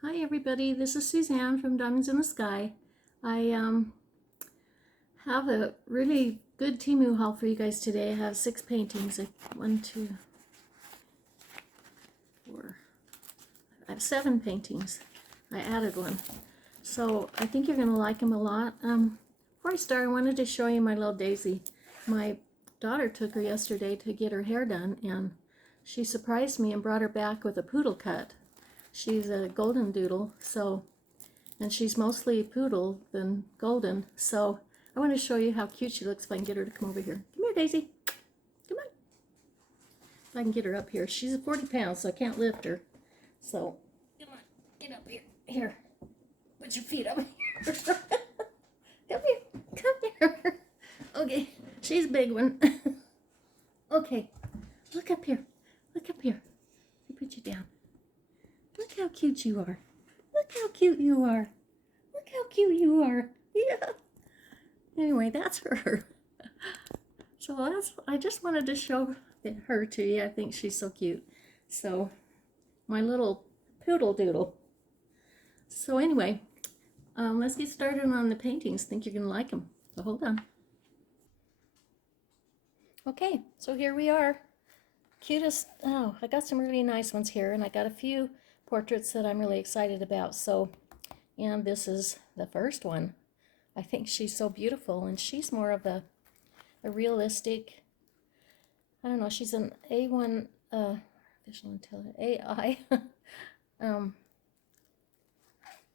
Hi everybody, this is Suzanne from Diamonds in the Sky. I have a really good Temu haul for you guys today. I have 6 paintings. One, two, four. I have 7 paintings. I added one. So I think you're going to like them a lot. Before I start, I wanted to show you my little Daisy. My daughter took her yesterday to get her hair done, and she surprised me and brought her back with a poodle cut. She's a Golden Doodle, and she's mostly poodle than golden, so I want to show you how cute she looks if I can get her to come over here. Come here, Daisy. Come on. If I can get her up here. She's 40 pounds, so I can't lift her. So, come on, get up here. Here. Put your feet up here. Come here. Come here. Okay, she's a big one. Okay, look up here. Look up here. Let me put you down. Look how cute you are. Look how cute you are. Look how cute you are. Yeah. Anyway, that's her. So I just wanted to show her to you. I think she's so cute. So, my little poodle doodle. So anyway, let's get started on the paintings. Think you're going to like them. So hold on. Okay, so here we are. Cutest, oh, I got some really nice ones here, and I got a few portraits that I'm really excited about. So, and this is the first one. I think she's so beautiful, and she's more of a realistic, I don't know, she's an A1 artificial intelligence, AI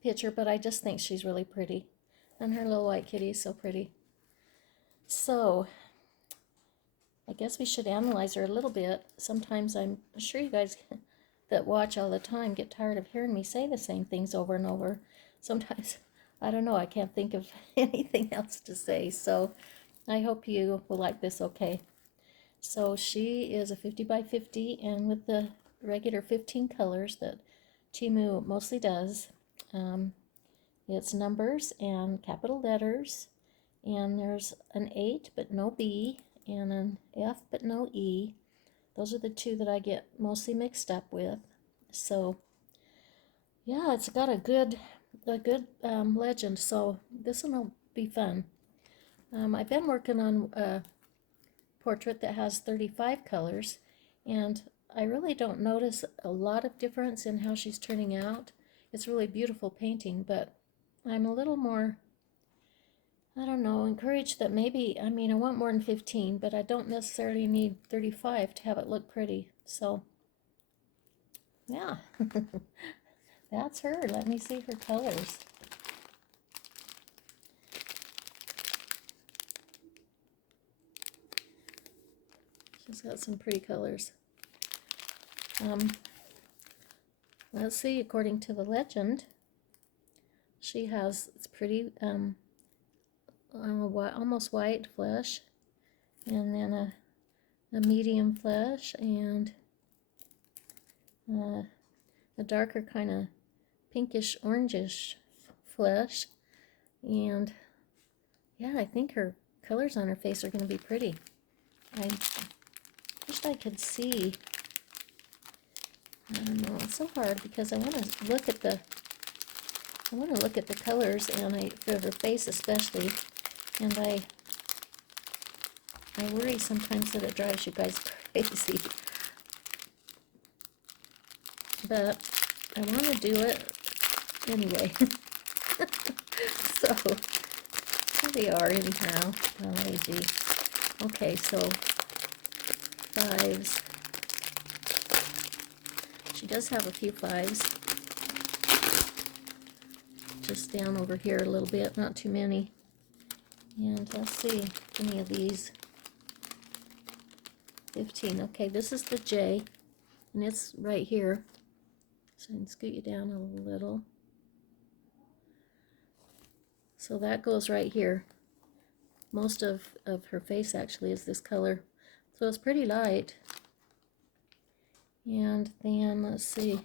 picture, but I just think she's really pretty, and her little white kitty is so pretty. So I guess we should analyze her a little bit. Sometimes I'm sure you guys that watch all the time get tired of hearing me say the same things over and over. Sometimes, I don't know, I can't think of anything else to say. So I hope you will like this okay. So she is a 50 by 50, and with the regular 15 colors that Temu mostly does. It's numbers and capital letters, and there's an 8 but no B, and an F but no E. Those are the two that I get mostly mixed up with. So yeah, it's got a good legend, so this one will be fun. I've been working on a portrait that has 35 colors, and I really don't notice a lot of difference in how she's turning out. It's really beautiful painting, but I'm a little more, I don't know, encouraged that maybe, I mean, I want more than 15, but I don't necessarily need 35 to have it look pretty. So, yeah, that's her. Let me see her colors. She's got some pretty colors. Let's see, according to the legend, she has, it's pretty, almost white flesh, and then a medium flesh, and a darker kind of pinkish orangish flesh. And yeah, I think her colors on her face are going to be pretty. I wished I could see. I don't know, it's so hard because I want to look at the colors, and for her face especially, and I worry sometimes that it drives you guys crazy. But I want to do it anyway. So here we are anyhow. Oh, gee. Okay, so 5s. She does have a few 5s. Just down over here a little bit, not too many. And let's see, any of these. 15. Okay, this is the J, and it's right here. So I can scoot you down a little. So that goes right here. Most of her face actually is this color. So it's pretty light. And then, let's see.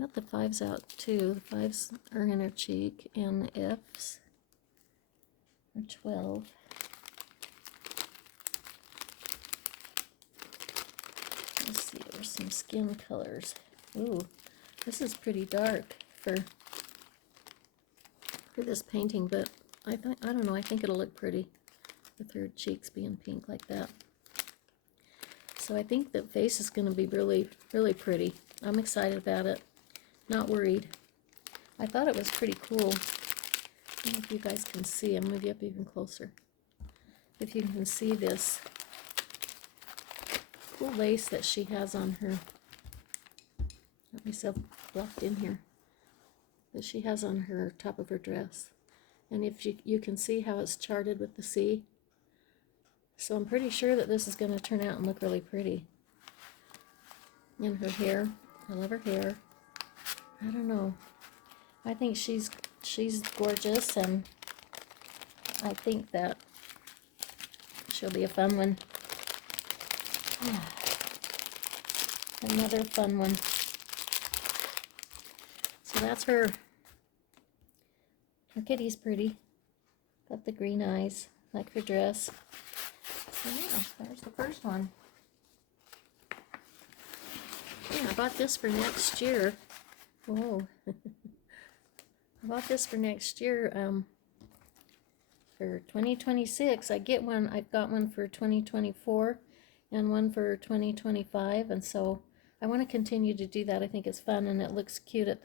Got the 5s out too. The 5s are in her cheek, and the Fs are 12. Let's see, there's some skin colors. Ooh, this is pretty dark for this painting, but I don't know, I think it'll look pretty with her cheeks being pink like that. So I think the face is going to be really, really pretty. I'm excited about it. Not worried. I thought it was pretty cool. I don't know if you guys can see. I'll move you up even closer. If you can see this cool lace that she has on her. Got myself blocked in here. That she has on her top of her dress. And if you can see how it's charted with the C. So I'm pretty sure that this is going to turn out and look really pretty. And her hair. I love her hair. I don't know. I think she's gorgeous, and I think that she'll be a fun one. Another fun one. So that's her. Her kitty's pretty. Got the green eyes. Like her dress. So yeah, there's the first one. Yeah, I bought this for next year. Whoa. I bought this for next year. For 2026. I get one. I've got one for 2024 and one for 2025, and so I want to continue to do that. I think it's fun, and it looks cute at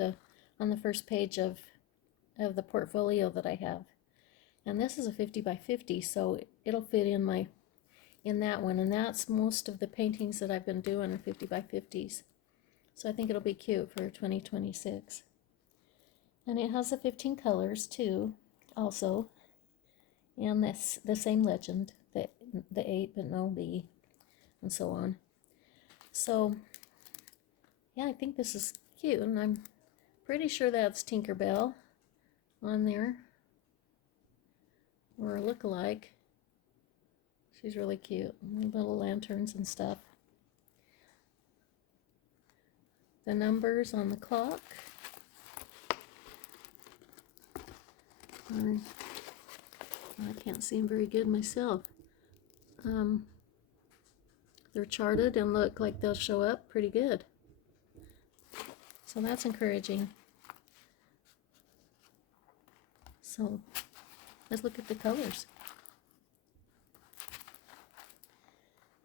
on the first page of the portfolio that I have. And this is a 50 by 50, so it'll fit in that one, and that's most of the paintings that I've been doing are 50 by 50s. So I think it'll be cute for 2026. And it has the 15 colors too, also. And that's the same legend, the 8 but no B, and so on. So, yeah, I think this is cute, and I'm pretty sure that's Tinkerbell on there, or a look-alike. She's really cute, little lanterns and stuff. The numbers on the clock. I can't see them very good myself. They're charted and look like they'll show up pretty good. So that's encouraging. So let's look at the colors.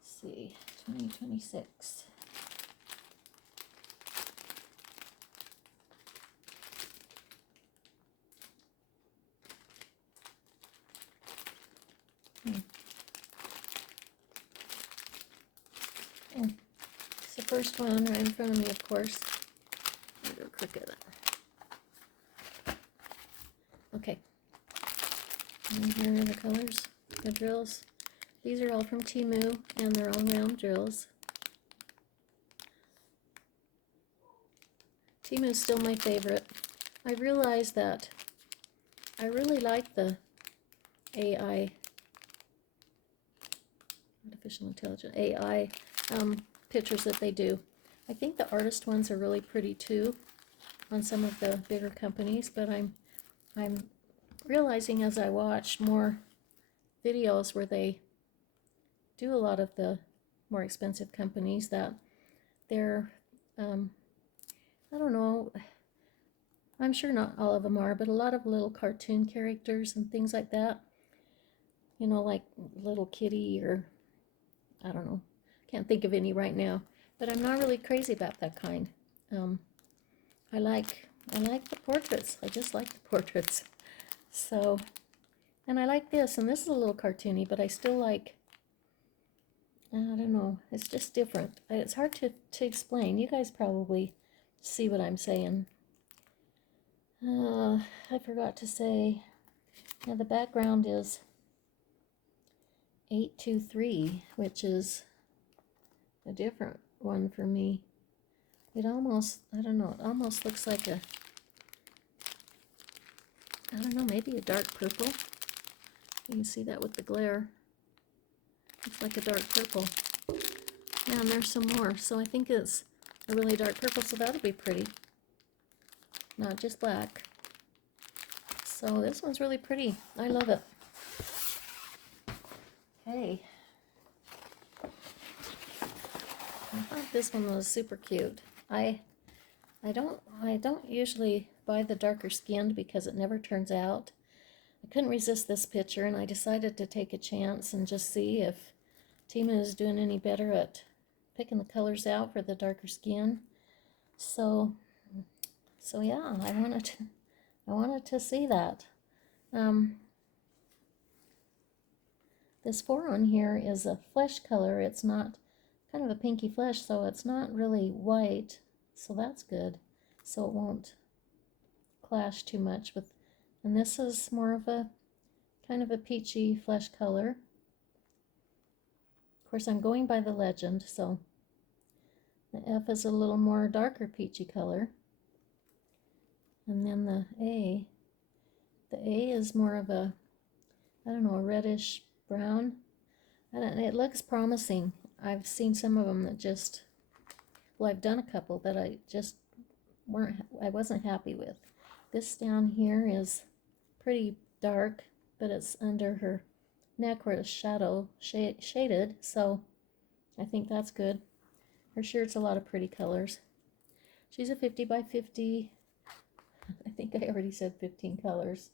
Let's see, 2026. It's the first one right in front of me, of course. I'll go crooked. Okay. And here are the colors, the drills. These are all from Temu, and they're all round drills. Temu is still my favorite. I realized that I really like the AI, artificial intelligence, AI pictures that they do. I think the artist ones are really pretty too on some of the bigger companies, but I'm realizing as I watch more videos where they do a lot of the more expensive companies that they're, I don't know, I'm sure not all of them are, but a lot of little cartoon characters and things like that. You know, like Little Kitty, or I don't know, can't think of any right now, but I'm not really crazy about that kind. I like the portraits. I just like the portraits. So, and I like this, and this is a little cartoony, but I still like, I don't know, it's just different. It's hard to explain. You guys probably see what I'm saying. I forgot to say, yeah, the background is 823, which is a different one for me. It almost, I don't know, it almost looks like a, I don't know, maybe a dark purple. You can see that with the glare. It's like a dark purple. Yeah, and there's some more. So I think it's a really dark purple, so that'll be pretty. Not just black. So this one's really pretty. I love it. Okay. I thought this one was super cute. I don't usually buy the darker skinned because it never turns out. I couldn't resist this picture, and I decided to take a chance and just see if Temu is doing any better at picking the colors out for the darker skin. So yeah, I wanted to see that. This 4 on here is a flesh color. It's not kind of a pinky flesh, so it's not really white, so that's good. So it won't clash too much with, and this is more of a kind of a peachy flesh color. Of course, I'm going by the legend, so the F is a little more darker peachy color. And then the A is more of a, I don't know, a reddish brown. It looks promising. I've seen some of them that just, well, I've done a couple that I just I wasn't happy with. This down here is pretty dark, but it's under her neck where it's shaded, so I think that's good. Her shirt's a lot of pretty colors. She's a 50 by 50. I think I already said 15 colors.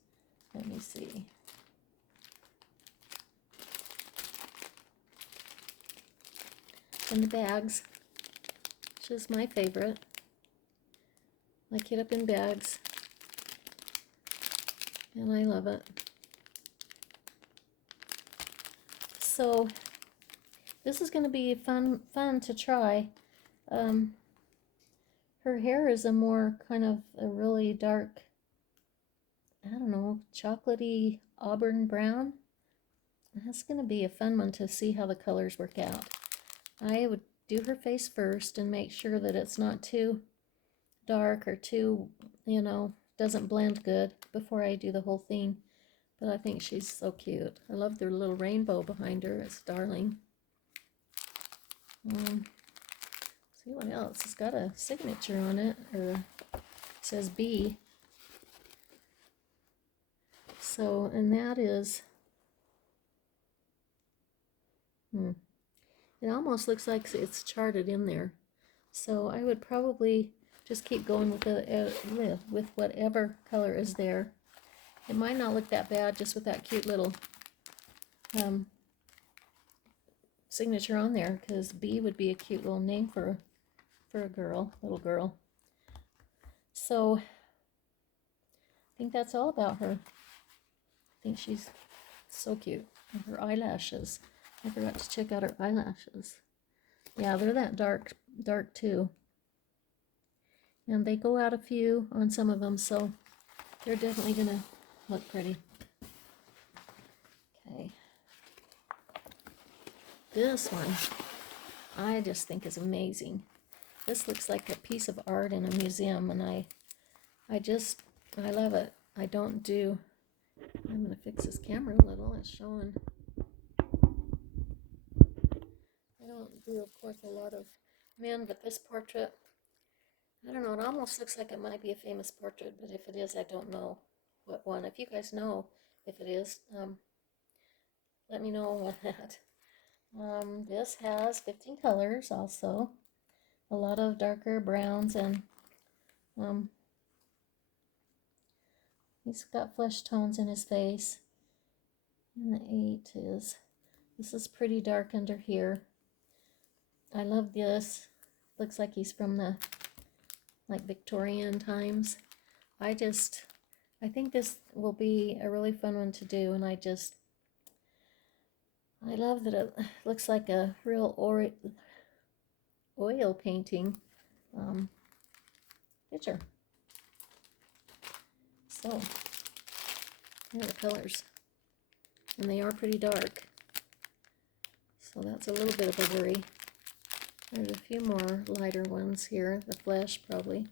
Let me see. And the bags. She's my favorite. Like it up in bags. And I love it. So this is going to be fun to try. Her hair is a more kind of a really dark, I don't know, chocolatey auburn brown. That's going to be a fun one to see how the colors work out. I would do her face first and make sure that it's not too dark or too, you know, doesn't blend good before I do the whole thing. But I think she's so cute. I love their little rainbow behind her. It's darling. See what else? It's got a signature on it, or it says B. So, and that is, it almost looks like it's charted in there. So I would probably just keep going with whatever color is there. It might not look that bad just with that cute little signature on there, because B would be a cute little name for a girl, little girl. So I think that's all about her. I think she's so cute. And her eyelashes. I forgot to check out her eyelashes. Yeah, they're that dark too. And they go out a few on some of them, so they're definitely gonna look pretty. Okay. This one, I just think is amazing. This looks like a piece of art in a museum, and I love it. I'm gonna fix this camera a little. It's showing. I don't do, of course, a lot of men, but this portrait, I don't know, it almost looks like it might be a famous portrait, but if it is, I don't know what one. If you guys know if it is, let me know what that. This has 15 colors also. A lot of darker browns, and he's got flesh tones in his face. And the 8 this is pretty dark under here. I love this. Looks like he's from the Victorian times. I think this will be a really fun one to do, and I love that it looks like a real oil painting picture. So, here are the colors. And they are pretty dark. So that's a little bit of a worry. There's a few more lighter ones here. The flesh, probably.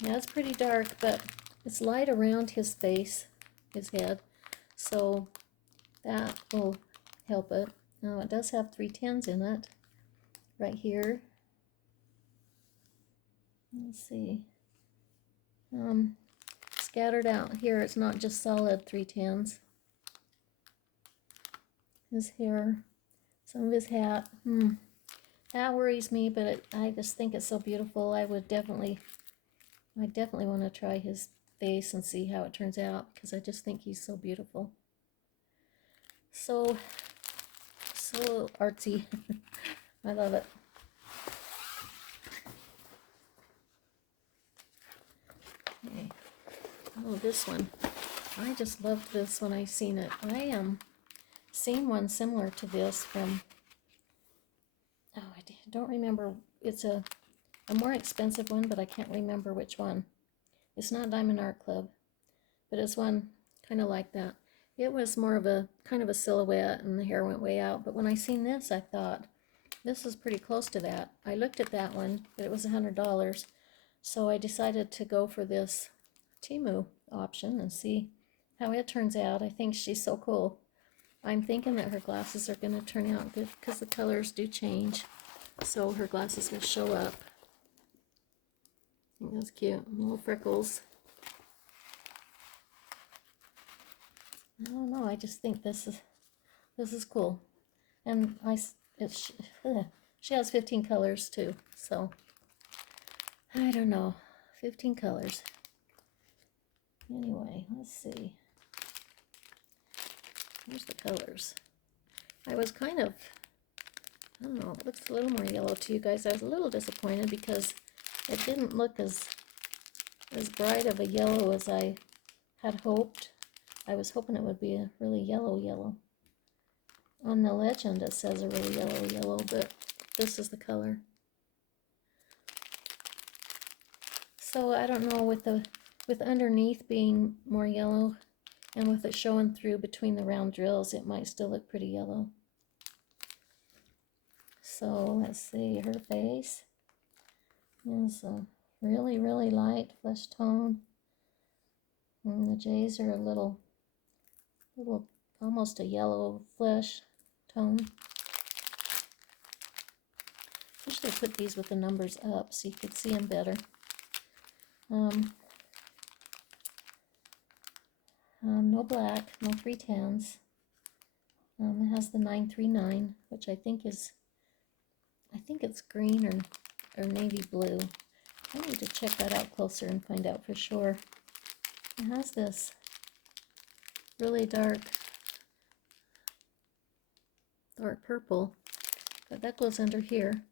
Yeah, it's pretty dark, but it's light around his face, his head. So that will help it. Now it does have 3 10s in it. Right here. Let's see. Scattered out here, it's not just solid 3 10s. his hair, some of his hat. That worries me, but I just think it's so beautiful. I definitely want to try his face and see how it turns out, because I just think he's so beautiful. So artsy. I love it. Okay. Oh, this one. I just loved this when I seen it. I seen one similar to this from, oh, I don't remember. It's a more expensive one, but I can't remember which one. It's not Diamond Art Club, but it's one kind of like that. It was more of a kind of a silhouette and the hair went way out, but when I seen this, I thought, this is pretty close to that. I looked at that one, but it was $100, so I decided to go for this Temu option and see how it turns out. I think she's so cool. I'm thinking that her glasses are going to turn out good because the colors do change, so her glasses will show up. I think that's cute. Little freckles. I don't know. I just think this is cool, and she has 15 colors too. So I don't know, 15 colors. Anyway, let's see. Here's the colors. I was kind of, I don't know, it looks a little more yellow to you guys. I was a little disappointed because it didn't look as bright of a yellow as I had hoped. I was hoping it would be a really yellow. On the legend it says a really yellow, but this is the color. So I don't know, with underneath being more yellow and with it showing through between the round drills, it might still look pretty yellow. So let's see, her face is a really light flesh tone, and the J's are a little almost a yellow flesh tone. Wish they put these with the numbers up so you could see them better. No black, no 310s. It has the 939, which I think it's green or navy blue. I need to check that out closer and find out for sure. It has this really dark purple, but that goes under here.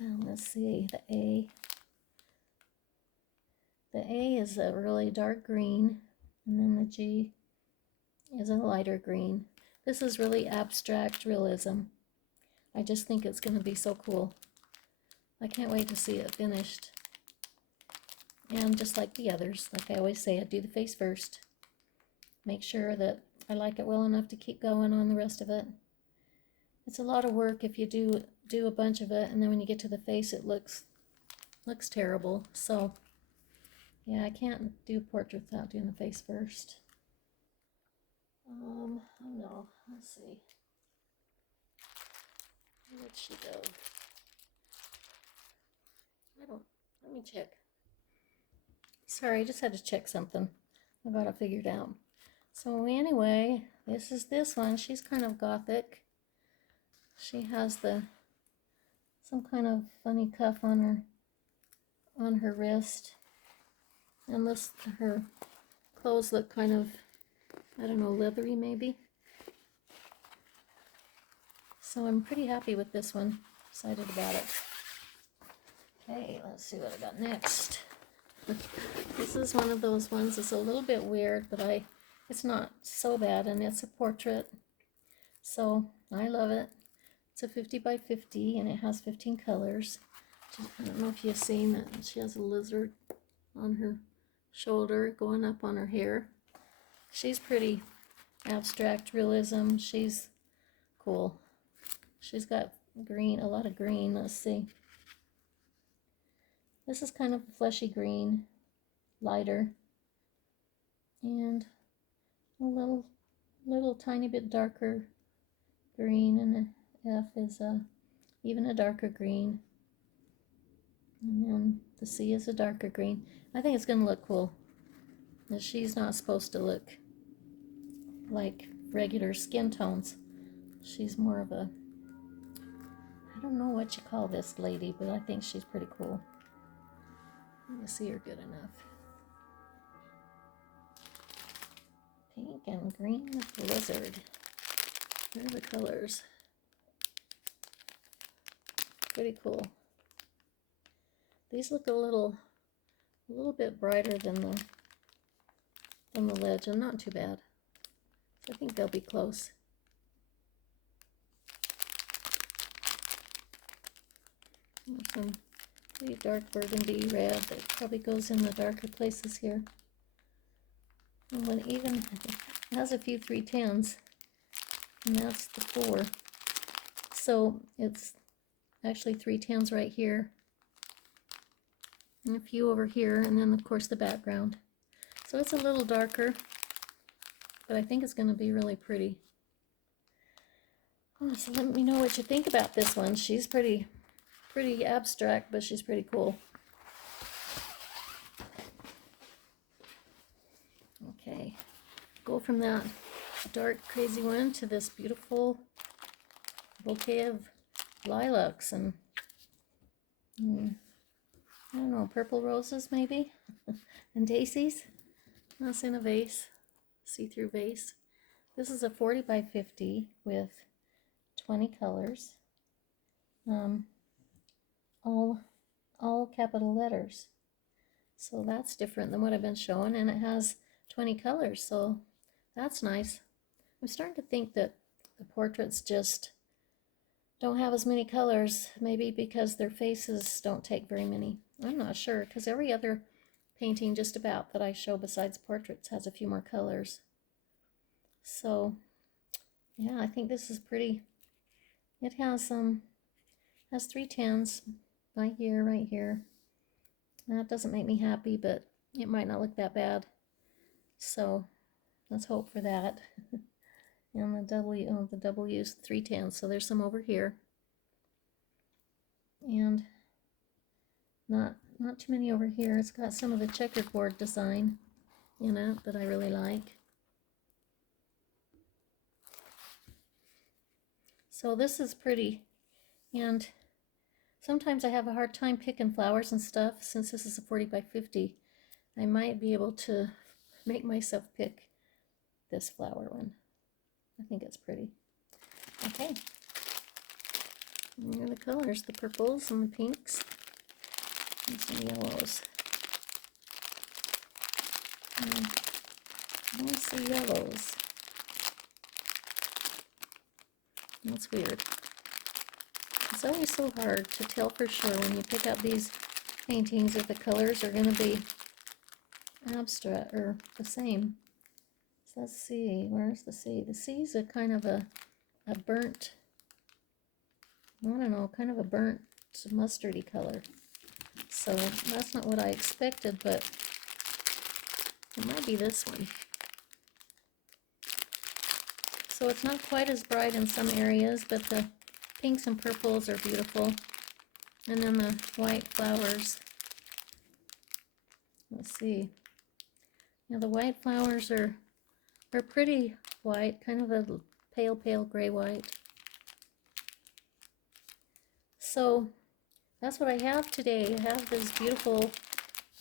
Let's see, the A. The A is a really dark green, and then the G is a lighter green. This is really abstract realism. I just think it's going to be so cool. I can't wait to see it finished. And just like the others, like I always say, I do the face first. Make sure that I like it well enough to keep going on the rest of it. It's a lot of work if you do a bunch of it, and then when you get to the face, it looks terrible. So yeah, I can't do portraits without doing the face first. Oh no, let's see. Where did she go? Let me check. Sorry, I just had to check something. I got it figured out. So anyway, this is this one. She's kind of gothic. She has some kind of funny cuff on her wrist. And her clothes look kind of, I don't know, leathery maybe. So I'm pretty happy with this one. Excited about it. Okay, let's see what I got next. This is one of those ones that's a little bit weird, but it's not so bad, and it's a portrait. So I love it. It's a 50 by 50, and it has 15 colors. I don't know if you've seen that. She has a lizard on her shoulder going up on her hair. She's pretty abstract realism. She's cool. She's got green, a lot of green. Let's see. This is kind of a fleshy green, lighter, and a little tiny bit darker green, and the F is even a darker green, and then the C is a darker green. I think it's going to look cool. She's not supposed to look like regular skin tones. She's more of a, I don't know what you call this lady, but I think she's pretty cool. Let me see her good enough. Pink and green blizzard. Here are the colors. Pretty cool. These look a little bit brighter than the legend. Not too bad. So I think they'll be close. Some pretty dark burgundy red that probably goes in the darker places here. And when even it has a few 310s, and that's the 4. So it's actually 310s right here, and a few over here, and then of course the background. So it's a little darker, but I think it's going to be really pretty. Oh, so let me know what you think about this one. She's pretty abstract, but she's pretty cool. Okay, go from that dark crazy one to this beautiful bouquet of lilacs and I don't know, purple roses maybe, and daisies. That's in a vase, see-through vase. This is a 40 by 50 with 20 colors, all capital letters. So that's different than what I've been showing, and it has 20 colors, so that's nice. I'm starting to think that the portraits just don't have as many colors, maybe because their faces don't take very many. I'm not sure, because every other painting just about that I show besides portraits has a few more colors. So yeah, I think this is pretty. It has 310s right here. That doesn't make me happy, but it might not look that bad. So let's hope for that. And the W's 310s. So there's some over here. And not too many over here. It's got some of the checkerboard design in it that I really like. So this is pretty, and sometimes I have a hard time picking flowers and stuff. Since this is a 40 by 50, I might be able to make myself pick this flower one. I think it's pretty. Okay, and here are the colors, the purples and the pinks, and some yellows. Let's see, yellows. That's weird. It's always so hard to tell for sure when you pick out these paintings if the colors are going to be abstract or the same. So let's see, where's the C? The C is a kind of a burnt, I don't know, kind of a burnt mustardy color. So that's not what I expected, but it might be this one. So it's not quite as bright in some areas, but the pinks and purples are beautiful. And then the white flowers. Let's see. Now the white flowers are pretty white, kind of a pale gray white. So that's what I have today. I have this beautiful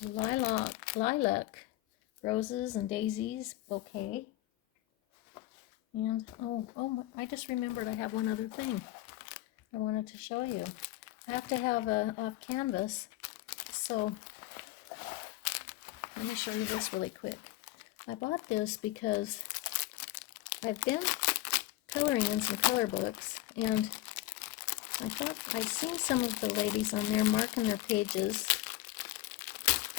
lilac roses and daisies bouquet. And I just remembered I have one other thing I wanted to show you. I have to have a off canvas, so let me show you this really quick. I bought this because I've been coloring in some color books, and I thought I'd seen some of the ladies on there marking their pages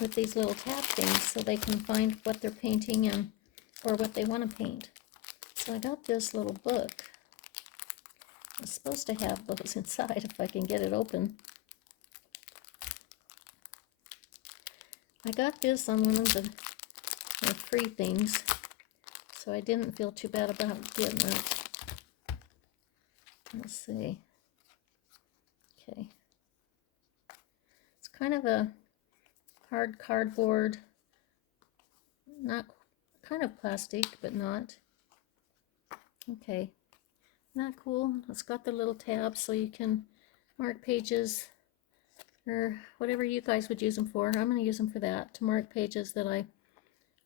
with these little tab things so they can find what they're painting and or what they want to paint. So I got this little book. It's supposed to have those inside if I can get it open. I got this on one of the free things, so I didn't feel too bad about getting it. Let's see. Okay. It's kind of a hard cardboard, not kind of plastic, but not. Okay, isn't that cool? It's got the little tabs so you can mark pages or whatever you guys would use them for. I'm going to use them for that, to mark pages that I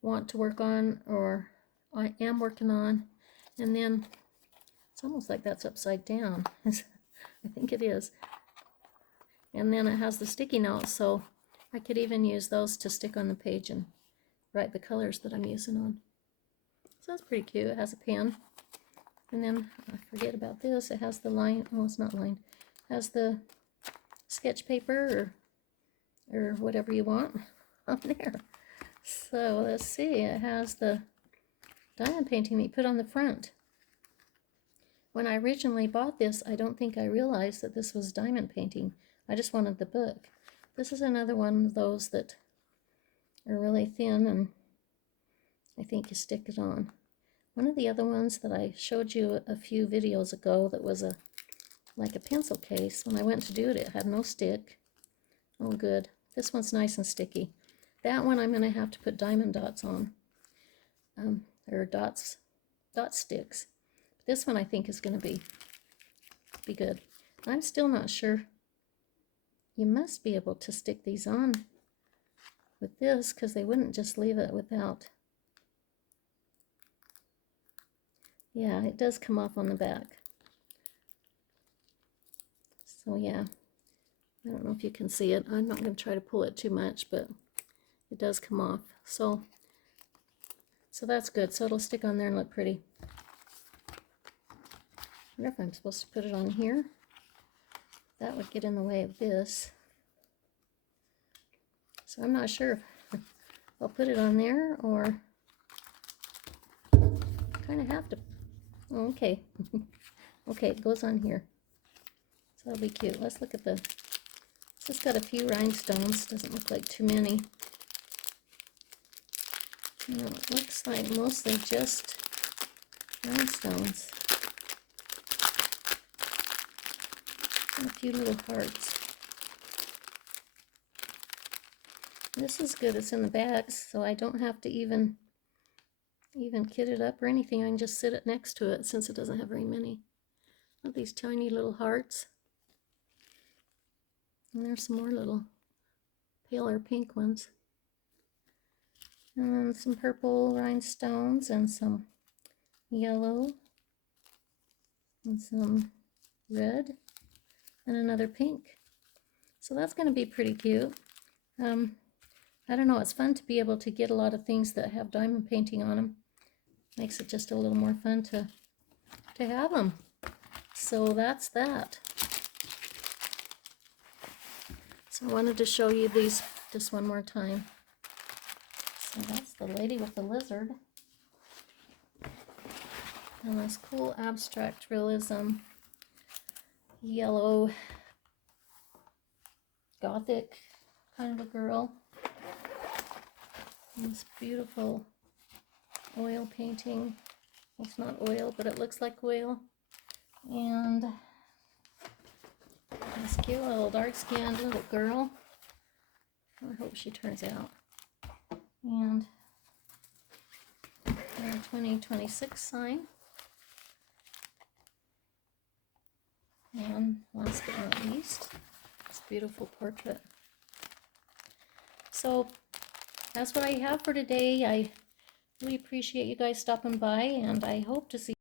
want to work on or I am working on. And then it's almost like that's upside down. I think it is. And then it has the sticky notes, so I could even use those to stick on the page and write the colors that I'm using on. So that's pretty cute. It has a pen. And then I forget about this. It has the line. Oh, it's not lined. It has the sketch paper or whatever you want on there. So let's see. It has the diamond painting that you put on the front. When I originally bought this, I don't think I realized that this was diamond painting. I just wanted the book. This is another one of those that are really thin, and I think you stick it on. One of the other ones that I showed you a few videos ago that was like a pencil case, when I went to do it, it had no stick. Oh, good. This one's nice and sticky. That one I'm going to have to put diamond dots on, or dot sticks. This one I think is going to be good. I'm still not sure. You must be able to stick these on with this, because they wouldn't just leave it without. Yeah, it does come off on the back. So yeah, I don't know if you can see it. I'm not going to try to pull it too much, but it does come off. So that's good. So it'll stick on there and look pretty. I wonder if I'm supposed to put it on here. That would get in the way of this. So I'm not sure if I'll put it on there or kind of have to. Oh, okay. Okay, it goes on here. So that'll be cute. Let's look at the. It's just got a few rhinestones. Doesn't look like too many. No, it looks like mostly just rhinestones. And a few little hearts. This is good. It's in the bags, so I don't have to even kit it up or anything. I can just sit it next to it since it doesn't have very many. Look at these tiny little hearts. And there's some more little paler pink ones. And some purple rhinestones and some yellow and some red and another pink. So that's going to be pretty cute. I don't know, it's fun to be able to get a lot of things that have diamond painting on them. Makes it just a little more fun to have them. So that's that. So I wanted to show you these just one more time. So that's the lady with the lizard. And this cool abstract realism yellow gothic kind of a girl. And this beautiful oil painting. Well, it's not oil, but it looks like oil. And this cute little dark-skinned little girl. I hope she turns out. And a 2026 sign. And last but not least, this beautiful portrait. So that's what I have for today. I really appreciate you guys stopping by, and I hope to see